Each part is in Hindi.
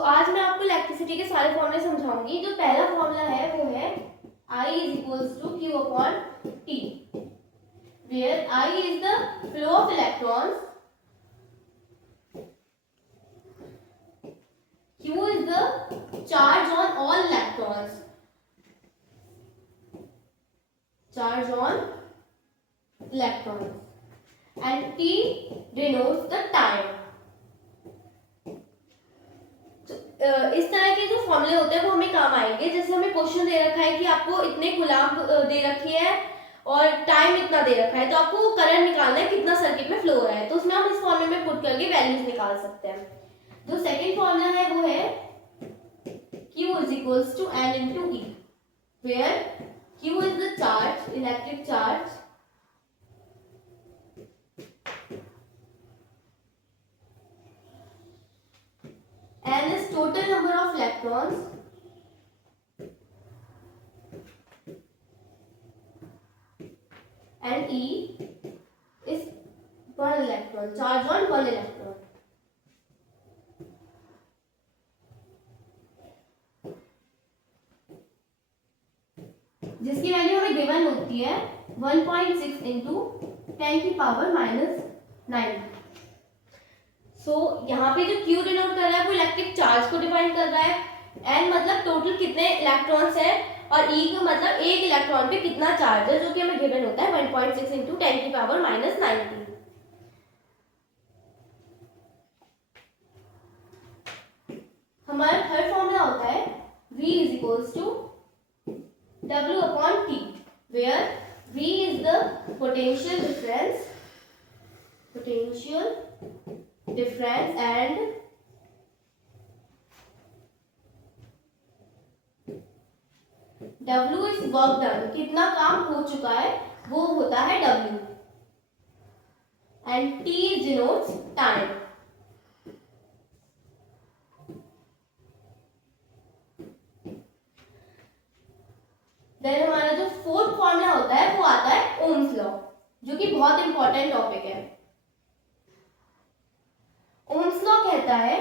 आज मैं आपको इलेक्ट्रिसिटी के सारे फॉर्मूले समझाऊंगी। जो पहला फॉर्मूला है वो है I is equals to Q upon T, where I is the flow of electrons, Q is the charge on all electrons, and T denotes the time. इस तरह के जो फॉर्मूले होते हैं वो हमें काम आएंगे। जैसे हमें क्वेश्चन दे रखा है कि आपको इतने गुलाम दे रखी है और टाइम इतना दे रखा है, तो आपको करंट निकालना है कितना सर्किट में फ्लो हो रहा है, तो उसमें हम इस फॉर्मूले में पुट करके वैल्यूज निकाल सकते हैं। जो सेकंड फॉर्मूला है वो है Q is equals to N into E, where Q is the charge, electric charge, N is total number of electrons, and E is one electron, charge on one electron. जिसकी वैल्यू हमें गिवन होती है 1.6 इंटू 10 की पावर -9। सो यहाँ पे जो Q डिनोट कर रहा है वो इलेक्ट्रिक चार्ज को डिफाइन कर रहा है, N मतलब टोटल कितने इलेक्ट्रॉन्स है, और E का मतलब एक इलेक्ट्रॉन पे कितना चार्ज है, जो कि हमें गिवन होता है 1.6 इंटू 10 की पावर -9। हमारा थर्ड फॉर्मूला होता है V is equals to W upon T, where V is the potential difference and W is work done, कितना काम हो चुका है वो होता है W, and T denotes time. Then हमारा जो फोर्थ फॉर्मूला होता है वो आता है ओम्स लॉ, जो कि बहुत इंपॉर्टेंट टॉपिक है। ओम्स लॉ कहता है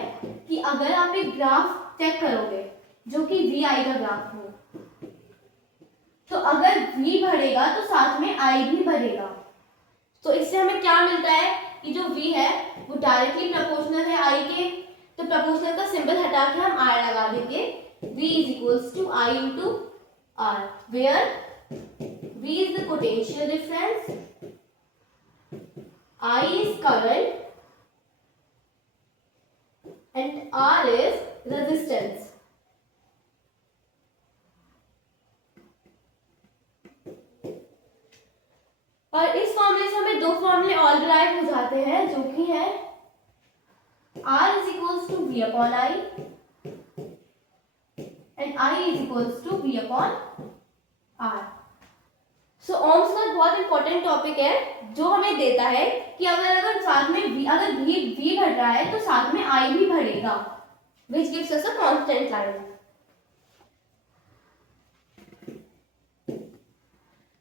कि अगर आप एक ग्राफ चेक करोगे जो कि वी आई का ग्राफ हो, तो अगर v बढ़ेगा तो साथ में i भी बढ़ेगा। तो इससे हमें क्या मिलता है कि जो v है वो डायरेक्टली प्रोपोर्शनल है i के, तो प्रोपोर्शनल का सिंबल हटा के हम r लगा देंगे। v is equals to i into R, where V is the potential difference, I is current, and R is resistance. और इस फॉर्मूले से हमें दो फॉर्मूले और डिराइव हो जाते हैं, जो कि है R is equals to V upon I, and I is equals to V upon R. So Ohm's का बहुत इंपॉर्टेंट टॉपिक है, जो हमें देता है कि अगर साथ में अगर V बढ़ रहा है तो साथ में I भी बढ़ेगा, which gives us a constant line.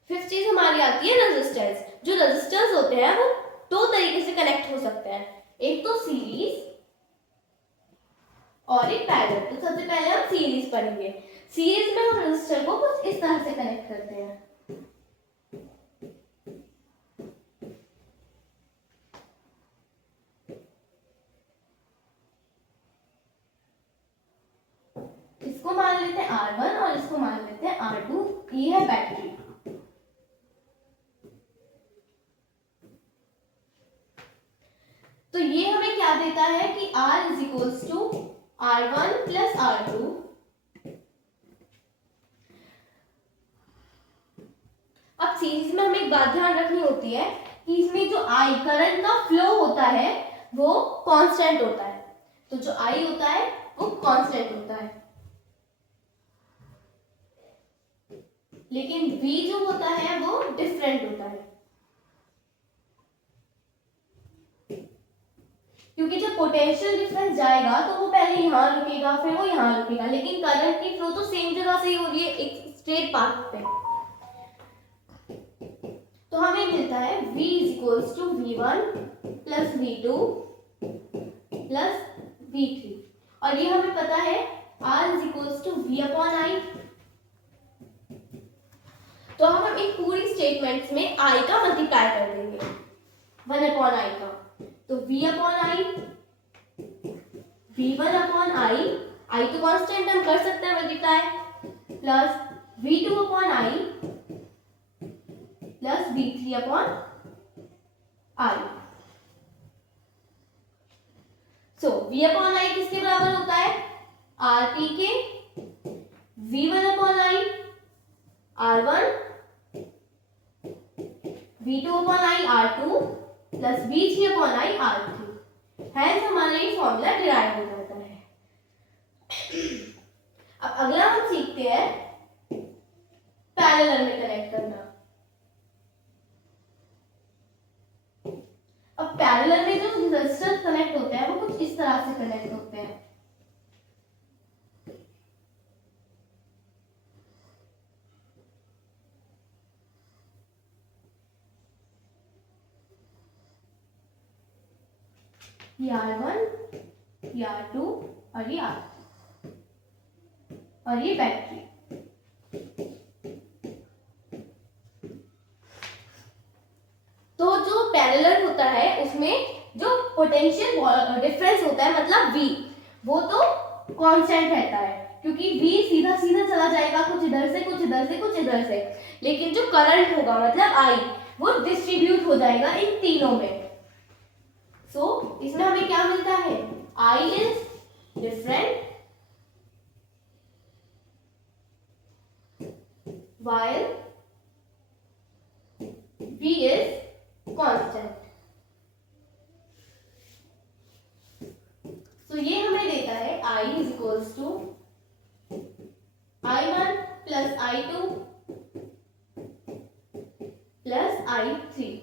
Fifth चीज हमारी आती है रेजिस्टेंस। जो रेजिस्टर्स होते हैं वो दो तरीके से कनेक्ट हो सकते हैं, एक तो सीरीज और एक पैरेलल। तो सबसे पहले हम सीरीज पढ़ेंगे। सीरीज में हम रेजिस्टर को कुछ इस तरह से कनेक्ट करते हैं। इसको मान लेते हैं R1 और इसको मान लेते हैं R2। ये है बैटरी। तो ये हमें क्या देता है कि R is equals to R1 plus R2। अब सीरीज में हमें एक बात ध्यान रखनी होती है कि इसमें जो I करंट का फ्लो होता है वो कांस्टेंट होता है। तो जो I होता है वो कांस्टेंट होता है, लेकिन V जो होता है वो डिफरेंट होता है, क्योंकि जब पोटेंशियल डिफरेंस जाएगा तो वो पहले यहाँ रुकेगा फिर वो यहाँ रुकेगा, लेकिन करंट की फ्लो तो सेम जगह से ही हो रही है, एक स्ट्रेट पाथ पे। तो हमें मिलता है V is equals to V1 plus V2 plus V3। और ये हमें पता है R is equals to V upon I। तो हम इन पूरी स्टेटमेंट्स में I का मल्टीप्लाई कर देंगे 1 अपॉन I का। तो V upon I, V1 upon I तो कांस्टेंट हम कर सकते हैं multiply, plus V2 upon I plus V3 upon I। So V upon I किसके बराबर होता है? RT के। V1 upon I R1, V2 upon I R2 plus V3 upon I R3। Hence हमारा ये फॉर्मूला डिराइव हो जाता है। अब अगला हम सीखते हैं पैरेलल में कनेक्ट करना। अब पैरेलल में जो रेजिस्टेंस कनेक्ट होते हैं वो कुछ इस तरह से कनेक्ट होते हैं। ये R1, ये R2 और ये R3 और ये बैटरी। तो जो पैरेलल होता है उसमें जो पोटेंशियल डिफरेंस होता है मतलब V, वो तो कांस्टेंट रहता है क्योंकि V सीधा सीधा चला जाएगा, कुछ इधर से कुछ इधर से कुछ इधर से। लेकिन जो करंट होगा मतलब I, वो डिस्ट्रीब्यूट हो जाएगा इन तीनों में। सो इसमें हमें क्या मिलता है? I is different while V is constant। तो ये हमें देता है I is equals to I1 plus I2 plus I3।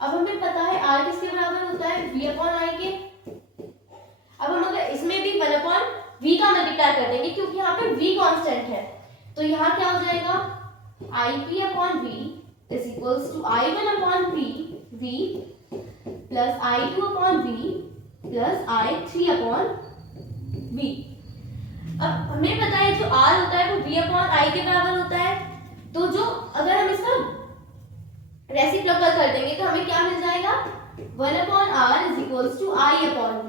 अब हमें पता है R किसके बराबर होता है? V अपॉन I के। अब हम अगर इसमें भी 1 अपॉन V का मल्टीप्लाई कर देंगे क्योंकि यहाँ पे V कांस्टेंट है, तो यहाँ क्या हो जाएगा? IP upon V is equals to I1 upon V plus I2 upon V plus I3 upon V। अब हमें पता है जो R होता है वो V upon I के बराबर होता है। तो जो अगर हम इसका रेसिप्रोकल कर देंगे तो हमें क्या मिल जाएगा? 1 upon R is equals to I upon V।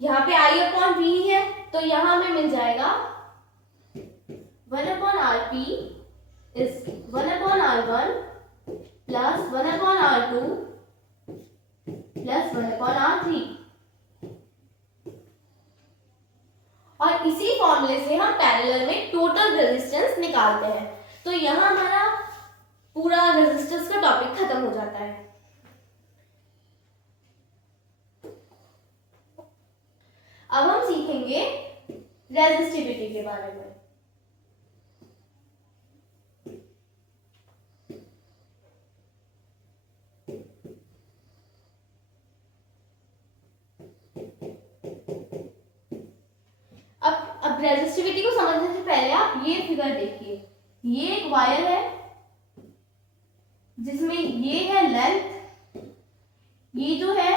यहाँ पे I upon V है तो यहाँ हमें मिल जाएगा 1 upon RP is 1 upon R1 plus 1 upon R2 plus 1 upon R3। और इसी फॉर्मूले से हम पैरेलल में टोटल रेजिस्टेंस निकालते हैं। तो यहाँ हमारा पूरा रेजिस्टेंस का टॉपिक खत्म हो जाता है। अब हम सीखेंगे रेजिस्टिविटी के बारे में। अब रेजिस्टिविटी को समझने से पहले आप ये फिगर देखिए। ये एक वायर है जिसमें ये है लेंथ, ये जो है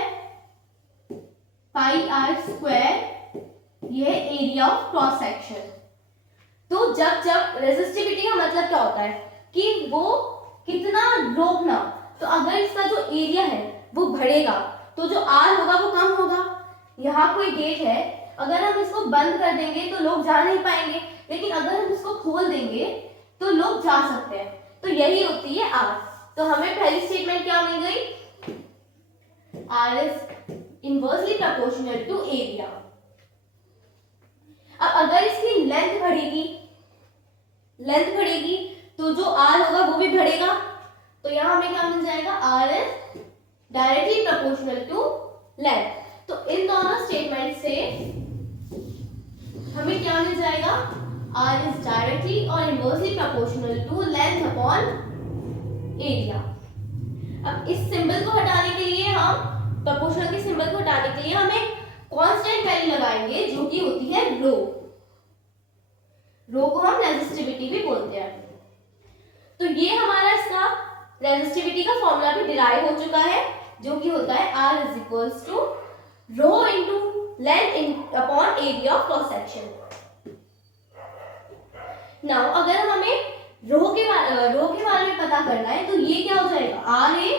पाई आर स्क्वायर, ये है एरिया ऑफ क्रॉस सेक्शन। तो जब रेजिस्टिविटी का मतलब क्या होता है कि वो कितना रोकना, तो अगर इसका जो एरिया है वो बढ़ेगा तो जो आर होगा वो कम होगा। यहाँ कोई गेट है, अगर हम इसको बंद कर देंगे तो लोग जा नहीं पाएंगे, लेकिन अगर हम इसको खोल देंगे तो लोग जा सकते हैं। तो यही होती है आर। तो हमें पहली स्टेटमेंट क्या मिल गई? R is inversely proportional to area. अब अगर इसकी लेंथ बढ़ेगी तो जो आर होगा वो भी बढ़ेगा। तो यहाँ हमें क्या मिल जाएगा? R is directly proportional to length. तो इन दोनों स्टेटमेंट से हमें क्या मिल जाएगा? R is directly और inversely proportional to length upon area। अब इस सिंबल को हटाने के लिए हम प्रोपोर्शनल के सिंबल को हटाने के लिए हमें कांस्टेंट वैल्यू लगाएंगे जो कि होती है रो। रो को हम रेजिस्टिविटी भी बोलते हैं। तो ये हमारा इसका रेजिस्टिविटी का फॉर्मूला भी डिराइव हो चुका है जो कि होता है R is equals to rho into length upon area of cross section. Now अगर हमें रो के बारे में पता करना है तो ये क्या हो जाएगा, आर ए